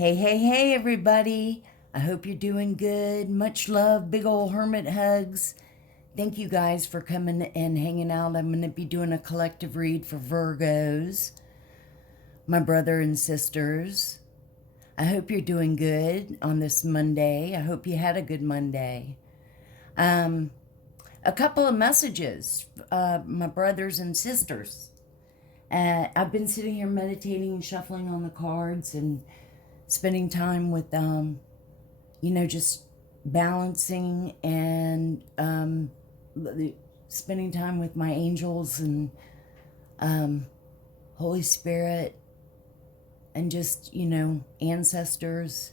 Hey, everybody. I hope you're doing good. Much love. Big old hermit hugs. Thank you guys for coming and hanging out. I'm going to be doing a collective read for Virgos, my brother and sisters. I hope you're doing good on this Monday. I hope you had a good Monday. A couple of messages, my brothers and sisters. I've been sitting here meditating and shuffling on the cards and spending time with, just balancing and spending time with my angels and Holy Spirit and just, ancestors.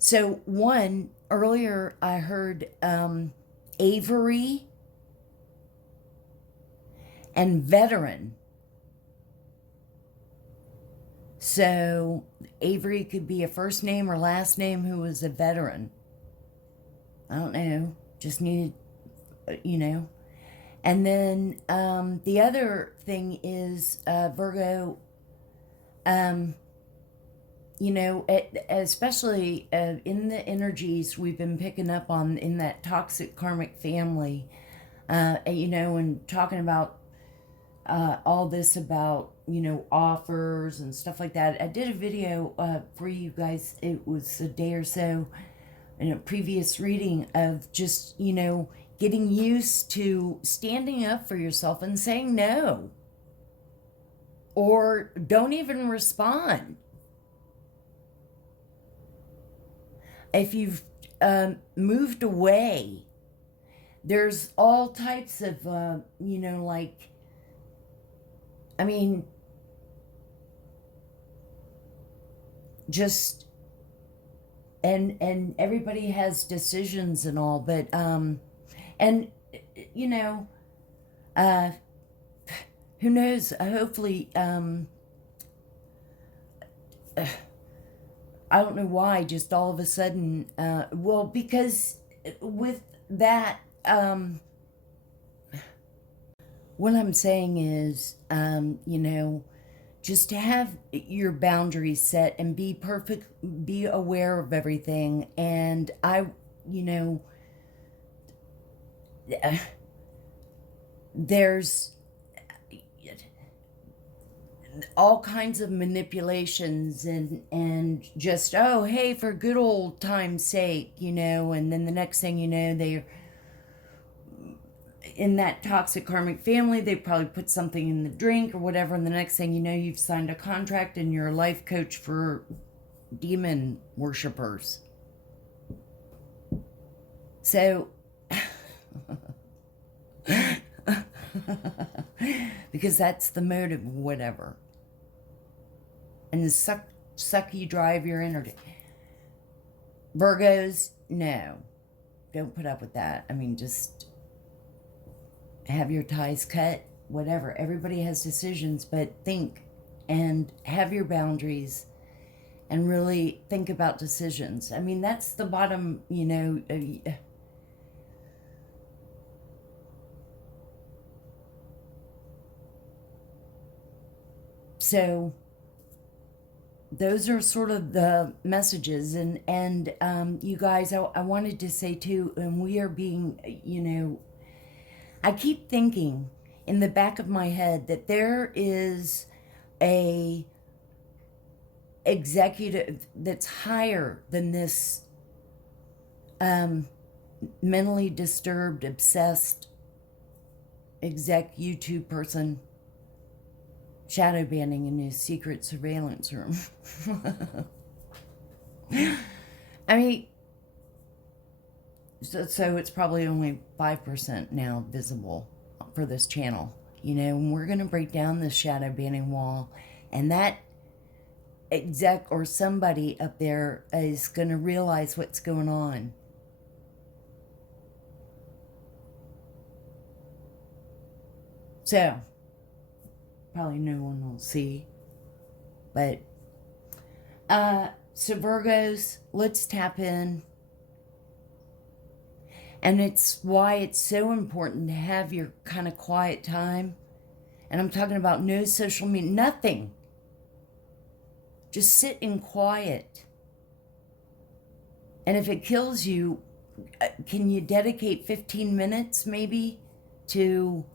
So earlier I heard Avery and veteran. So Avery could be a first name or last name who was a veteran. I don't know, just needed, And then the other thing is Virgo, especially in the energies we've been picking up on in that toxic karmic family, and talking about all this about, offers and stuff like that. I did a video for you guys. It was a day or so in a previous reading of just, getting used to standing up for yourself and saying no. Or don't even respond. If you've moved away, there's all types of, just, and everybody has decisions and all, but, who knows, hopefully, I don't know why, just all of a sudden, because with that, what I'm saying is, just to have your boundaries set and be aware of everything. And there's all kinds of manipulations and just, oh, hey, for good old time's sake, and then the next thing you know, they're in that toxic karmic family. They probably put something in the drink or whatever, and the next thing you know, you've signed a contract and you're a life coach for demon worshippers. So because that's the motive, whatever, and the suck you drive your energy. Virgos, no, don't put up with that. Just have your ties cut, whatever. Everybody has decisions, but think and have your boundaries and really think about decisions. That's the bottom, So those are sort of the messages, and you guys, I wanted to say too, and we are being, I keep thinking in the back of my head that there is a executive that's higher than this mentally disturbed, obsessed exec YouTube person shadow banning in his secret surveillance room. So it's probably only 5% now visible for this channel, and we're going to break down this shadow banning wall, and that exec or somebody up there is going to realize what's going on. So probably no one will see, but so Virgos, let's tap in. And it's why it's so important to have your kind of quiet time. And I'm talking about no social media, nothing. Just sit in quiet. And if it kills you, can you dedicate 15 minutes maybe to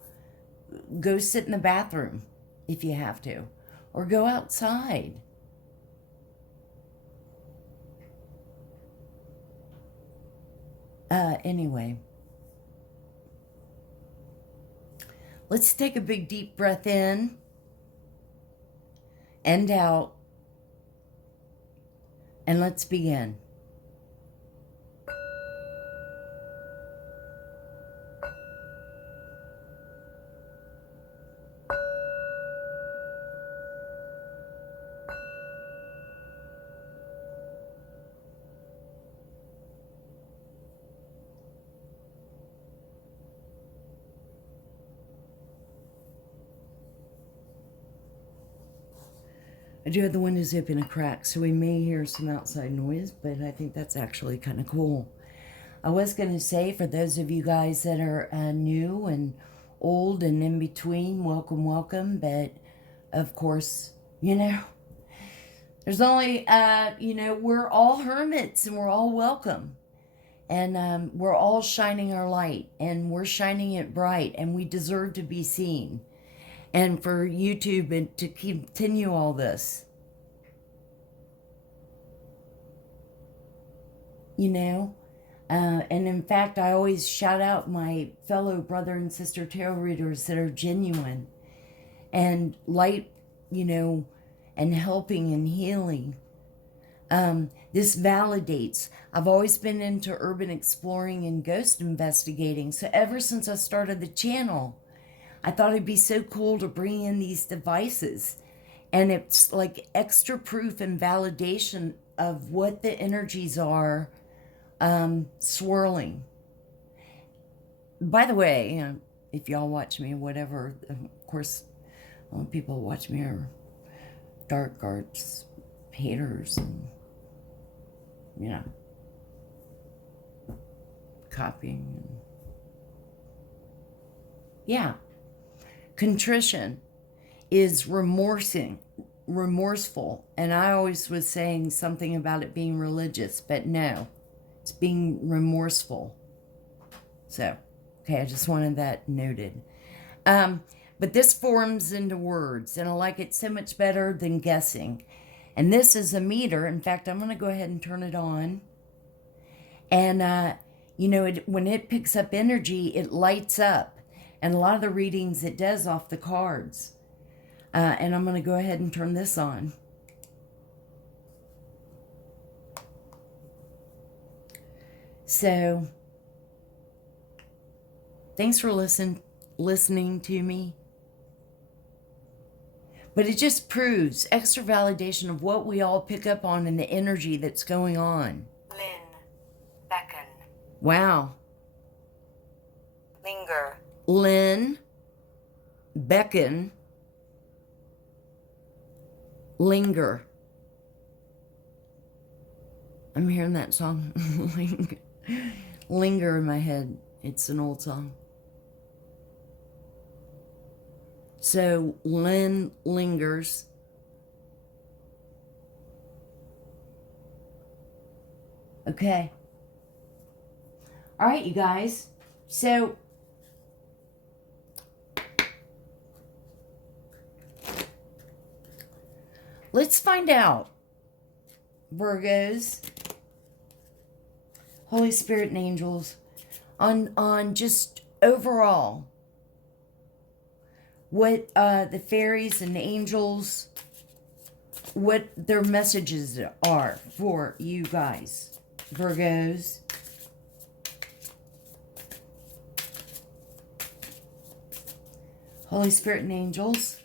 go sit in the bathroom if you have to, or go outside? Anyway, let's take a big deep breath in and out, and let's begin. I do have the windows open a crack, so we may hear some outside noise, but I think that's actually kind of cool. I was going to say, for those of you guys that are new and old and in between, welcome, welcome. But, of course, there's only, we're all hermits and we're all welcome. And we're all shining our light, and we're shining it bright, and we deserve to be seen. And for YouTube and to continue all this. And in fact, I always shout out my fellow brother and sister tarot readers that are genuine and light, and helping and healing. This validates. I've always been into urban exploring and ghost investigating. So ever since I started the channel, I thought it'd be so cool to bring in these devices. And it's like extra proof and validation of what the energies are swirling. By the way, if y'all watch me or whatever, of course, people who watch me are dark arts haters and, copying. And, yeah. Contrition is remorseful. And I always was saying something about it being religious, but no, it's being remorseful. So, okay, I just wanted that noted. But this forms into words, and I like it so much better than guessing. And this is a meter. In fact, I'm going to go ahead and turn it on. And, when it picks up energy, it lights up. And a lot of the readings it does off the cards. And I'm going to go ahead and turn this on. So, thanks for listening to me. But it just proves extra validation of what we all pick up on and the energy that's going on. Lynn. Beckon. Wow. Linger. Lynn. Beckon. Linger. I'm hearing that song. Linger in my head. It's an old song. So Lynn lingers. Okay. All right, you guys. So let's find out, Virgos, Holy Spirit and angels, on just overall what the fairies and angels, what their messages are for you guys, Virgos. Holy Spirit and angels.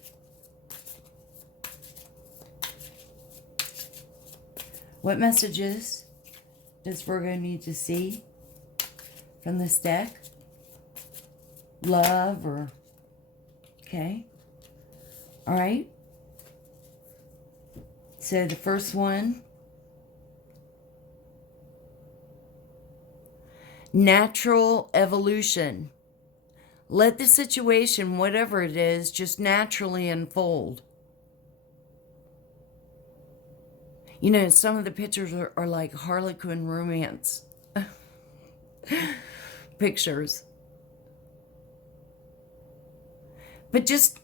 What messages does Virgo need to see from this deck? Love or... Okay. All right. So the first one. Natural evolution. Let the situation, whatever it is, just naturally unfold. You know, some of the pictures are like Harlequin romance pictures. But just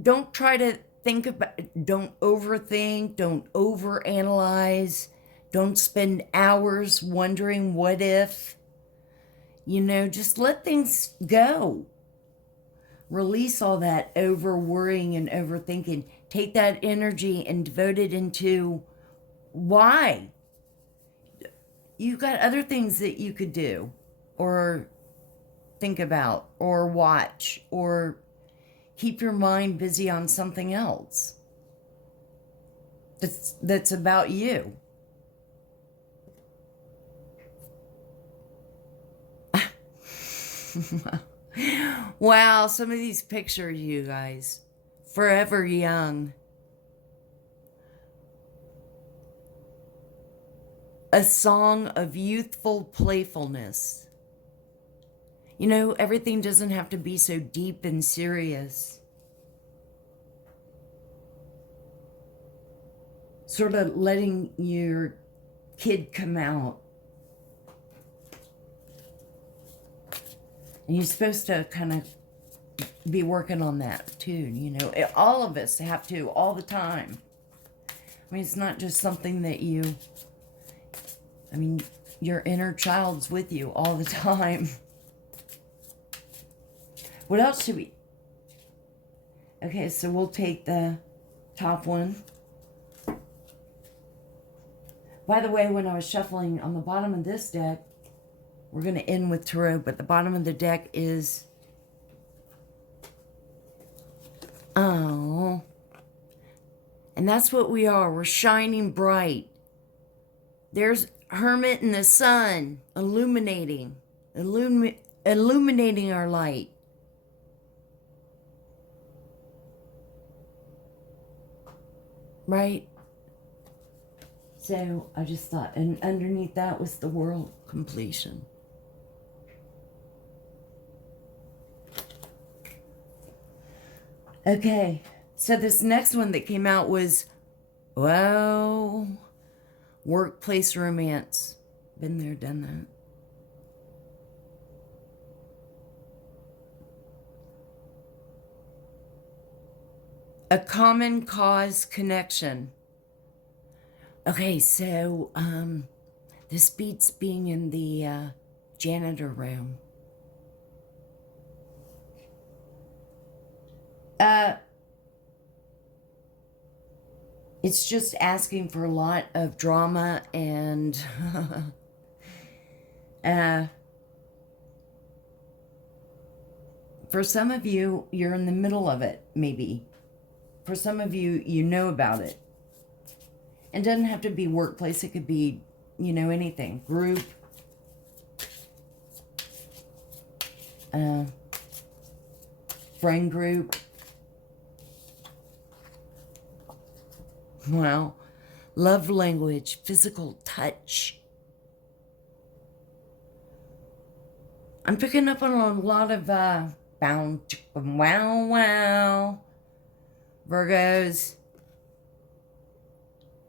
don't try to think about, don't overthink, don't overanalyze, don't spend hours wondering what if. You know, just let things go. Release all that over worrying and overthinking. Take that energy and devote it into why. You got other things that you could do or think about or watch or keep your mind busy on something else that's about you. Wow, some of these pictures, you guys. Forever young. A song of youthful playfulness. You know, everything doesn't have to be so deep and serious. Sort of letting your kid come out. And you're supposed to kind of be working on that too, you know. All of us have to, all the time. I mean, it's not just something that you, I mean, your inner child's with you all the time. What else should we? Okay, so we'll take the top one. By the way, when I was shuffling on the bottom of this deck, we're going to end with tarot, but the bottom of the deck is, oh, and that's what we are. We're shining bright. There's Hermit and the sun illuminating our light. Right? So I just thought, and underneath that was the world completion. Okay, so this next one that came out was, well, workplace romance. Been there, done that. A common cause connection. Okay, so this beats being in the janitor room. It's just asking for a lot of drama and for some of you, you're in the middle of it, maybe. For some of you, you know about it. It doesn't have to be workplace. It could be, you know, anything. Group. Friend group. Wow. Love language. Physical touch. I'm picking up on a lot of wow. Virgos.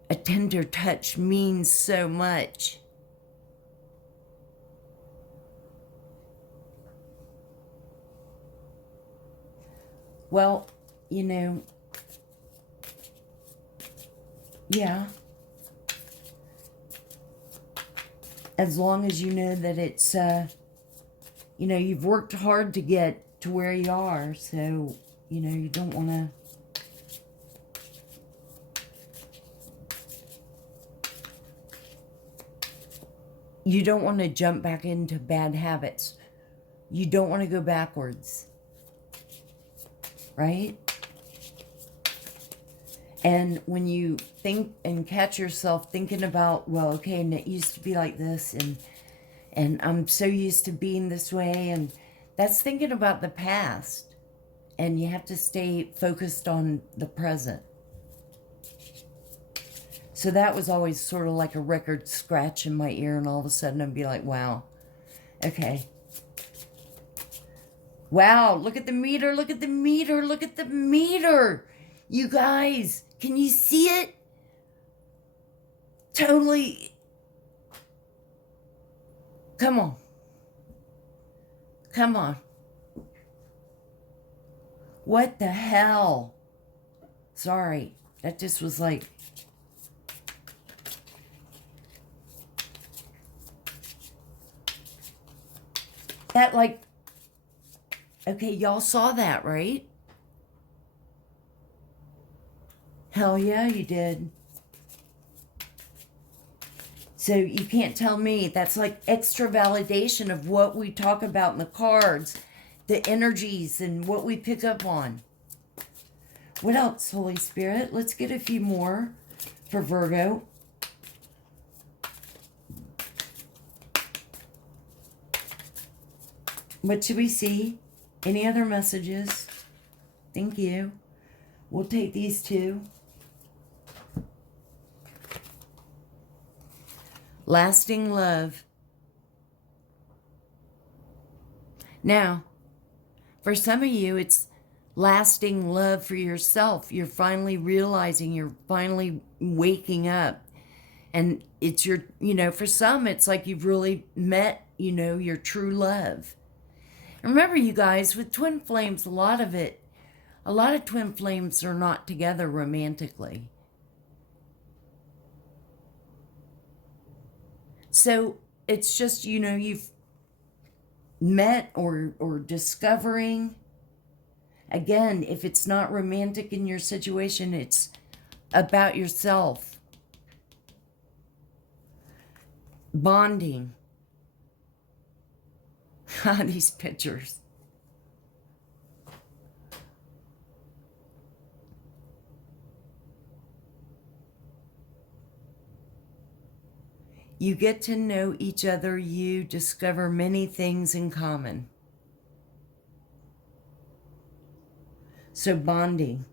A tender touch means so much. Well, you know, yeah. As long as you know that it's, you know, you've worked hard to get to where you are, so, you know, you don't want to. You don't want to jump back into bad habits. You don't want to go backwards. Right? And when you think and catch yourself thinking about, well, okay, and it used to be like this, and I'm so used to being this way, and that's thinking about the past. And you have to stay focused on the present. So that was always sort of like a record scratch in my ear, and all of a sudden I'd be like, wow, okay. Wow, look at the meter, look at the meter, look at the meter. You guys, can you see it? totally, come on. Come on. What the hell? Sorry, that just was like... That like... Okay, y'all saw that, right? Hell yeah, you did. So you can't tell me. That's like extra validation of what we talk about in the cards, the energies and what we pick up on. What else, Holy Spirit? Let's get a few more for Virgo. What should we see? Any other messages? Thank you. We'll take these two. Lasting love. Now, for some of you, it's lasting love for yourself. You're finally realizing, you're finally waking up. And it's your, for some, it's like you've really met, your true love. Remember, you guys, with twin flames, a lot of twin flames are not together romantically. So it's just, you've met or discovering. Again, if it's not romantic in your situation, it's about yourself. Bonding. These pictures. You get to know each other. You discover many things in common. So bonding.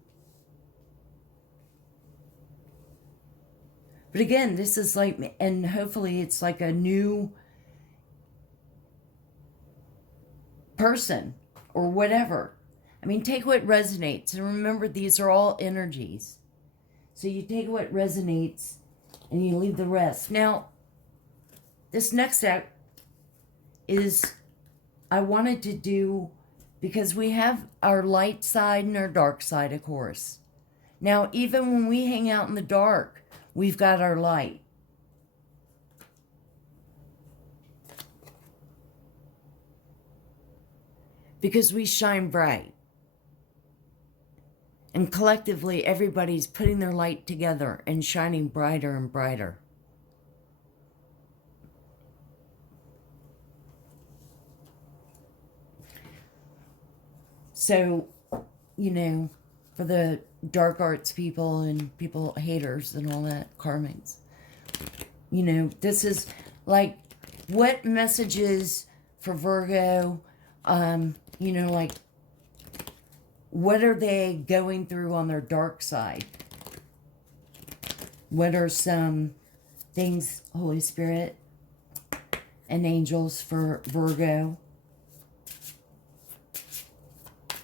But again, this is like, and hopefully it's like a new person or whatever. I mean, take what resonates. And remember, these are all energies. So you take what resonates and you leave the rest. Now, this next act is, I wanted to do, because we have our light side and our dark side, of course. Now, even when we hang out in the dark, we've got our light. Because we shine bright. And collectively, everybody's putting their light together and shining brighter and brighter. So, for the dark arts people and people, haters and all that, karmics, this is like, what messages for Virgo, like, what are they going through on their dark side? What are some things, Holy Spirit and angels, for Virgo?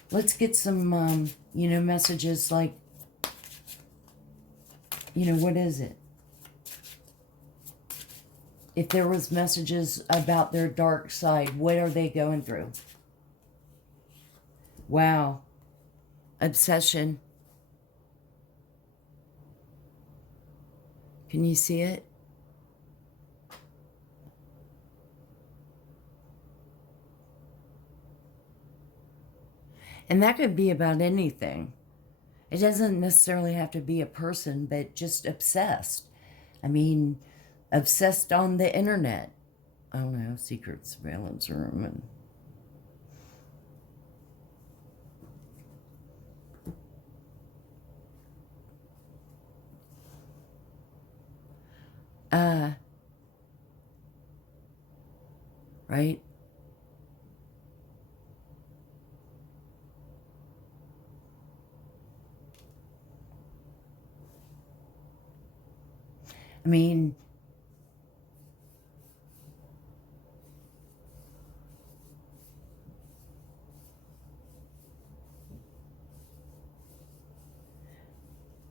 Let's get some, messages like, what is it? If there was messages about their dark side, what are they going through? Wow. Obsession. Can you see it? And that could be about anything. It doesn't necessarily have to be a person, but just obsessed. I mean, obsessed on the internet. I don't know, secret surveillance room and right? I mean,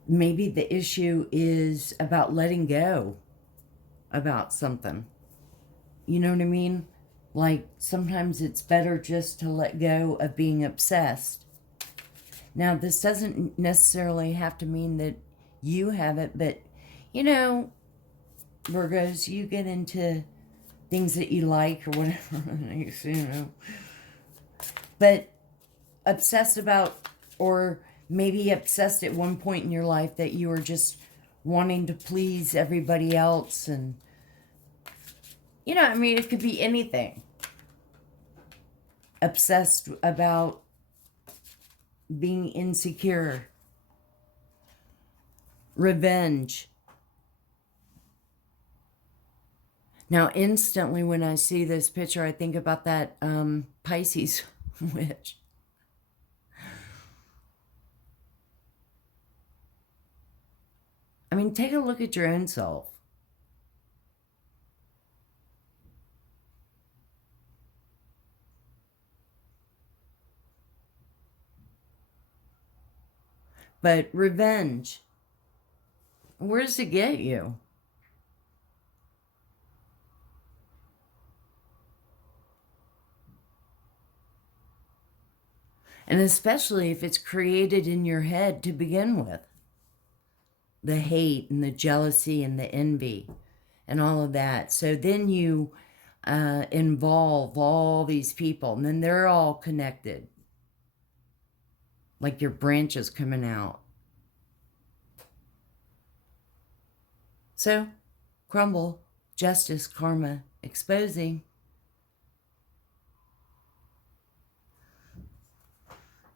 maybe the issue is about letting go. about something. You know what I mean? Like, sometimes it's better just to let go of being obsessed. Now, this doesn't necessarily have to mean that you have it, but, you know, Virgos, you get into things that you like or whatever, you know. But obsessed about, or maybe obsessed at one point in your life that you were just wanting to please everybody else. And, you know, I mean, it could be anything. Obsessed about being insecure, revenge. Now, instantly when I see this picture, I think about that Pisces witch. I mean, take a look at your own self. But revenge, where does it get you? And especially if it's created in your head to begin with. The hate and the jealousy and the envy and all of that. So then you involve all these people, and then they're all connected. Like your branches coming out. So, crumble, justice, karma, exposing.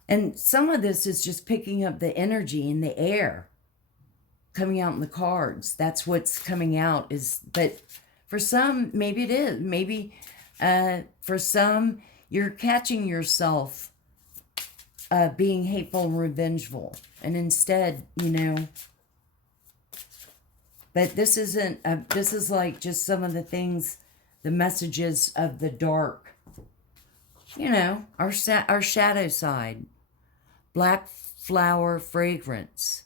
And some of this is just picking up the energy in the air, coming out in the cards. That's what's coming out is, but for some, maybe it is. Maybe for some, you're catching yourself being hateful and revengeful. And instead, you know, but this isn't, this is like just some of the things, the messages of the dark. You know, our shadow side. Black flower fragrance.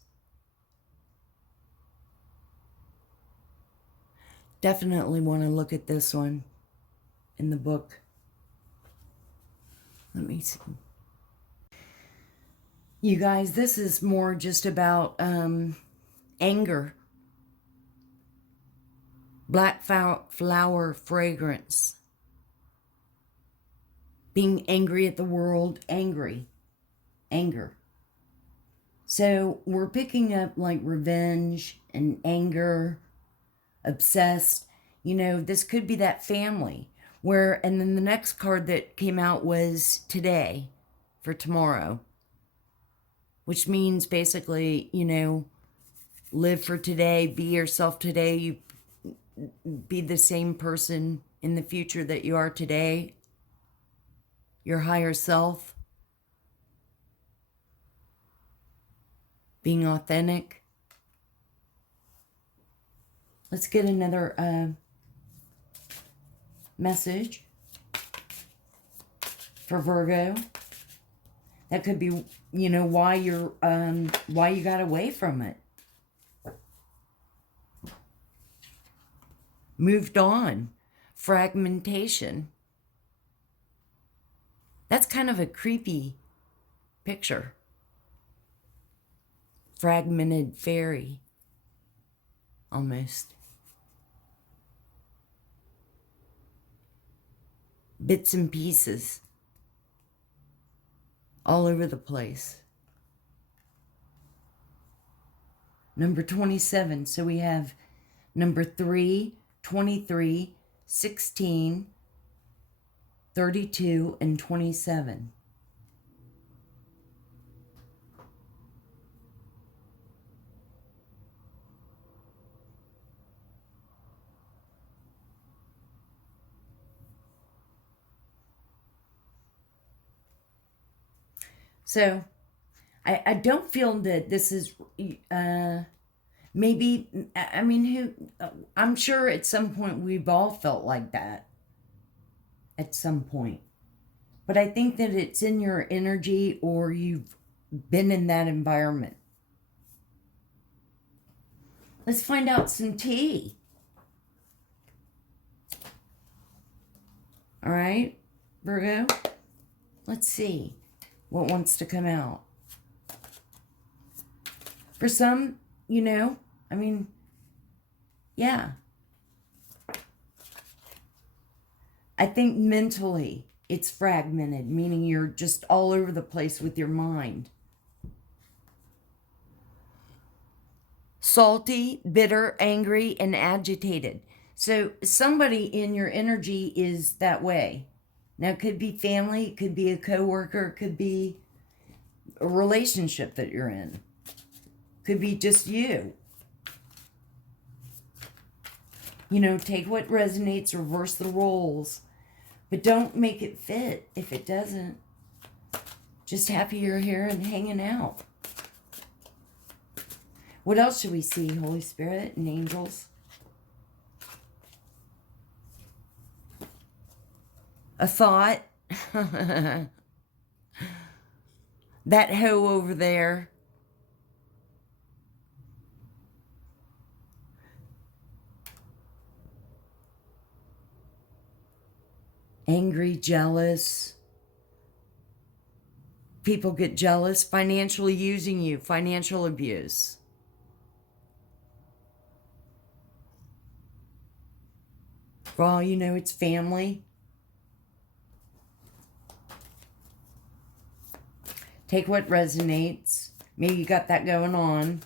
Definitely want to look at this one in the book. Let me see. You guys, this is more just about anger. Black flower fragrance. Being angry at the world, angry. Anger. So we're picking up like revenge and anger, obsessed. You know, this could be that family where, and then the next card that came out was today for tomorrow, which means basically, you know, live for today, be yourself today, you be the same person in the future that you are today, your higher self. Being authentic. Let's get another message for Virgo. That could be, you know, why you got away from it. Moved on. Fragmentation. That's kind of a creepy picture. Fragmented fairy, almost. Bits and pieces all over the place. Number 27, so we have number 3, 23, 16, 32, and 27. So, I don't feel that this is, maybe, I mean, I'm sure at some point we've all felt like that. At some point. But I think that it's in your energy or you've been in that environment. Let's find out some tea. All right, Virgo? Let's see what wants to come out. For some, you know, I mean, yeah. I think mentally it's fragmented, meaning you're just all over the place with your mind. Salty, bitter, angry, and agitated. So somebody in your energy is that way. Now, it could be family, it could be a coworker, it could be a relationship that you're in. It could be just you. You know, take what resonates, reverse the roles. But don't make it fit if it doesn't. Just happy you're here and hanging out. What else should we see, Holy Spirit and angels? A thought. That hoe over there. Angry, jealous. People get jealous, financially using you, financial abuse. For all you know, it's family. Take what resonates. Maybe you got that going on.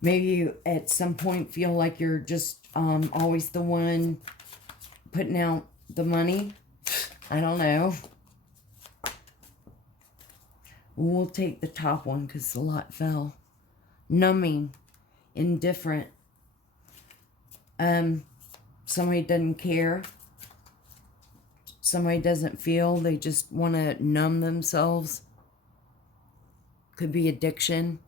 Maybe you at some point feel like you're just always the one putting out the money. I don't know. We'll take the top one because a lot fell. Numbing, indifferent. Somebody doesn't care. Somebody doesn't feel. They just want to numb themselves. Could be addiction.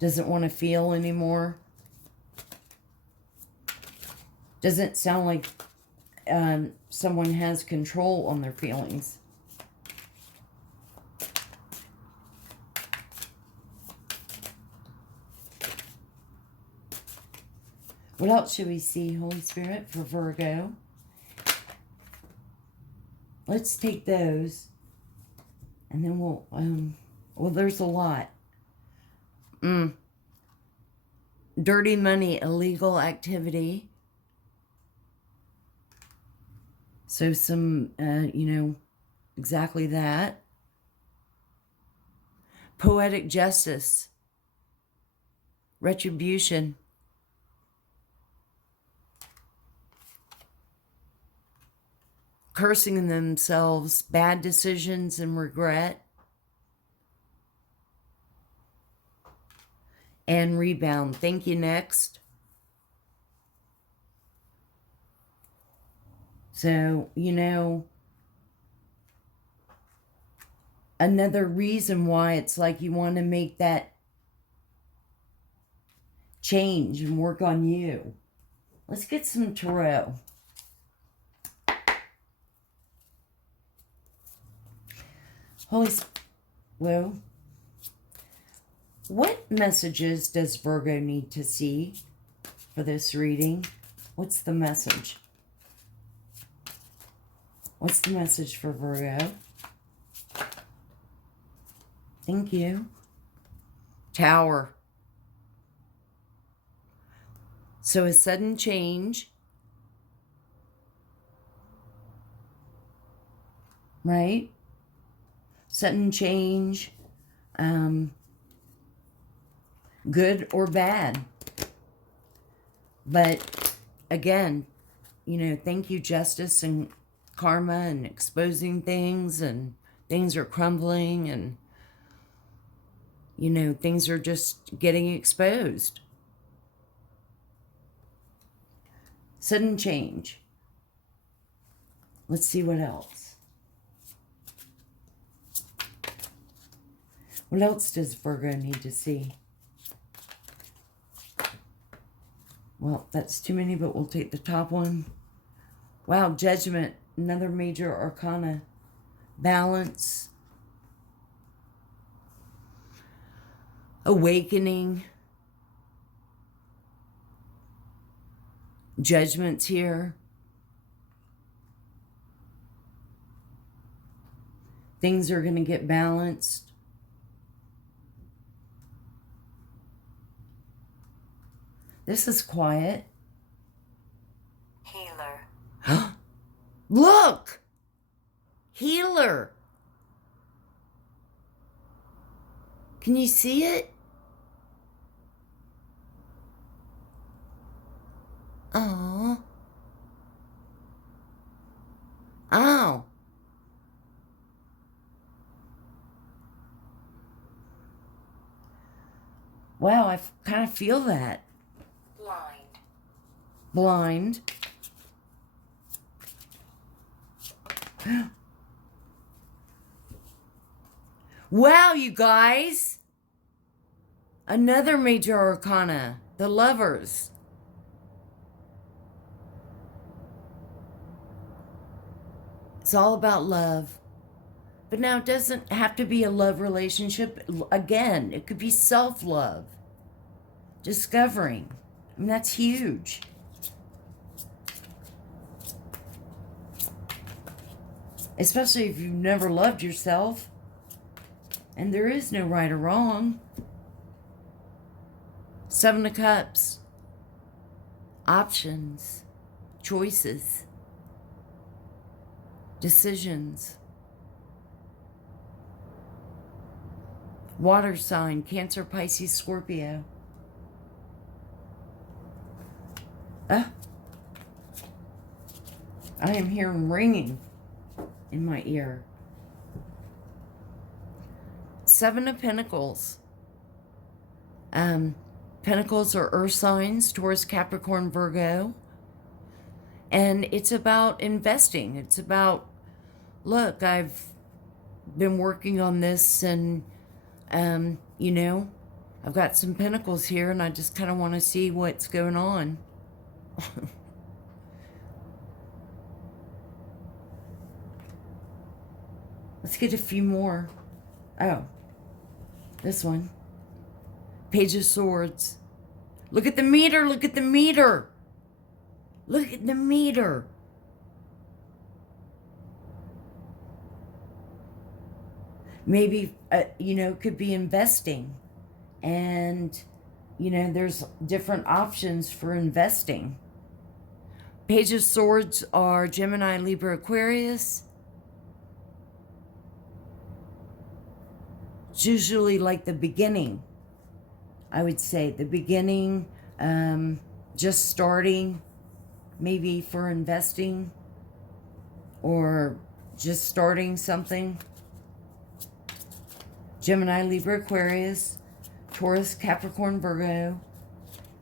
Doesn't want to feel anymore. Doesn't sound like someone has control on their feelings. What else should we see, Holy Spirit, for Virgo? Let's take those. And then we'll, well, there's a lot. Dirty money, illegal activity. So some, you know, exactly that. Poetic justice. Retribution. Cursing themselves, bad decisions and regret. And rebound. Thank you, next. So, you know, another reason why it's like you want to make that change and work on you. Let's get some tarot. Well, what messages does Virgo need to see for this reading? What's the message? What's the message for Virgo? Thank you. Tower. So a sudden change. Right? Sudden change. Good or bad. But again, you know, thank you, justice and karma and exposing things, and things are crumbling, and you know, things are just getting exposed. Sudden change. Let's see what else. What else does Virgo need to see? Well, that's too many, but we'll take the top one. Wow, judgment. another major arcana. Balance. Awakening. Judgment's here. Things are going to get balanced. This is quiet. Healer. Look! Healer. Can you see it? Oh. Oh. Wow, I kind of feel that. Blind. Blind. Wow, you guys. Another major arcana. The Lovers. It's all about love. But now it doesn't have to be a love relationship. Again, it could be self-love. Discovering. I mean, that's huge. Especially if you've never loved yourself. And there is no right or wrong. Seven of Cups. Options. Choices. Decisions. Water sign, Cancer, Pisces, Scorpio. I am hearing ringing in my ear. Seven of Pentacles. Pentacles are earth signs, Taurus, Capricorn, Virgo. And it's about investing. It's about, look, I've been working on this and, you know, I've got some pentacles here and I just kind of want to see what's going on. Let's get a few more. Oh, this one. Page of Swords. Look at the meter. Look at the meter. Look at the meter. Maybe, you know, could be investing. And, you know, there's different options for investing. Page of Swords are Gemini, Libra, Aquarius. It's usually like the beginning. I would say the beginning, just starting, maybe for investing or just starting something. Gemini, Libra, Aquarius, Taurus, Capricorn, Virgo,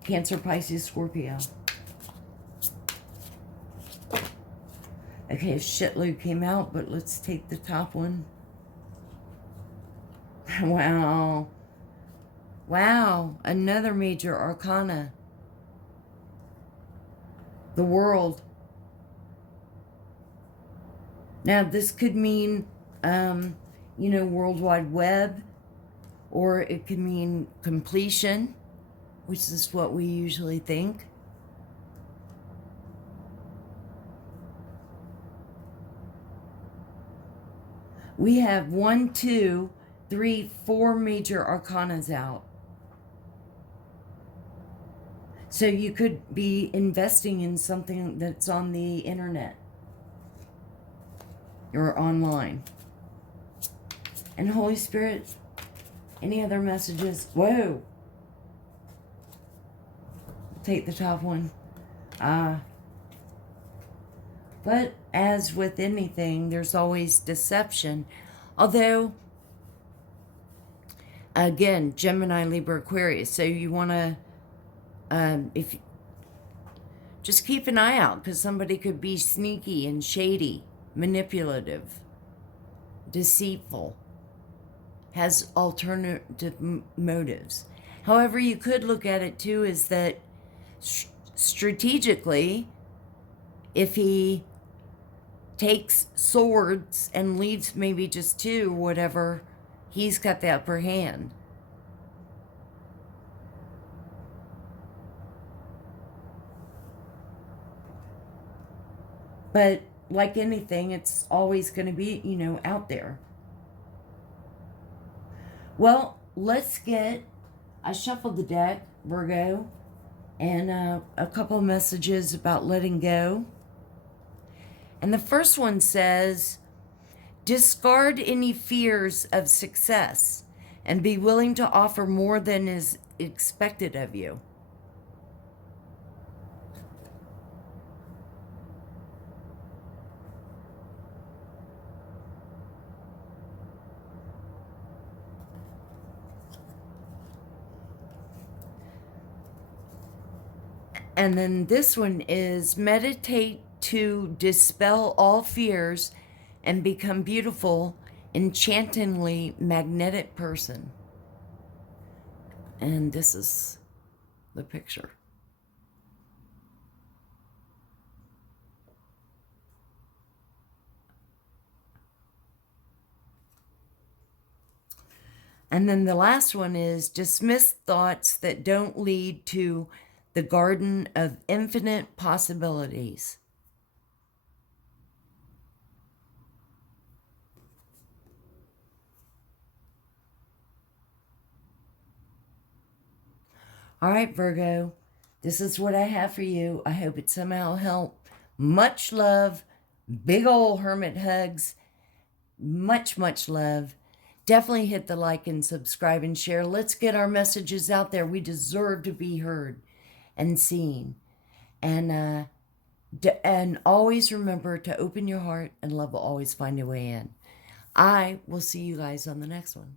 Cancer, Pisces, Scorpio. Okay, a shitload came out, but let's take the top one. Wow. Wow, another major arcana. The World. Now, this could mean, you know, World Wide Web, or it could mean completion, which is what we usually think. We have 1, 2, 3, 4 major arcanas out. So you could be investing in something that's on the internet or online. And Holy Spirit, any other messages? Whoa. Take the top one. But as with anything, there's always deception. Although, again, Gemini, Libra, Aquarius. So you want to, if just keep an eye out, because somebody could be sneaky and shady, manipulative, deceitful, has alternative motives. However, you could look at it too is that strategically, if he takes swords and leaves maybe just two, whatever, he's got the upper hand. But like anything, it's always going to be, you know, out there. Well, let's get, I shuffled the deck, Virgo, and a couple messages about letting go. And the first one says, discard any fears of success and be willing to offer more than is expected of you. And then this one is meditate to dispel all fears and become beautiful, enchantingly magnetic person. And this is the picture. And then the last one is dismiss thoughts that don't lead to the garden of infinite possibilities. All right, Virgo, this is what I have for you. I hope it somehow helped. Much love. Big old hermit hugs. Much, much love. Definitely hit the like and subscribe and share. Let's get our messages out there. We deserve to be heard and seen. And always remember to open your heart, and love will always find a way in. I will see you guys on the next one.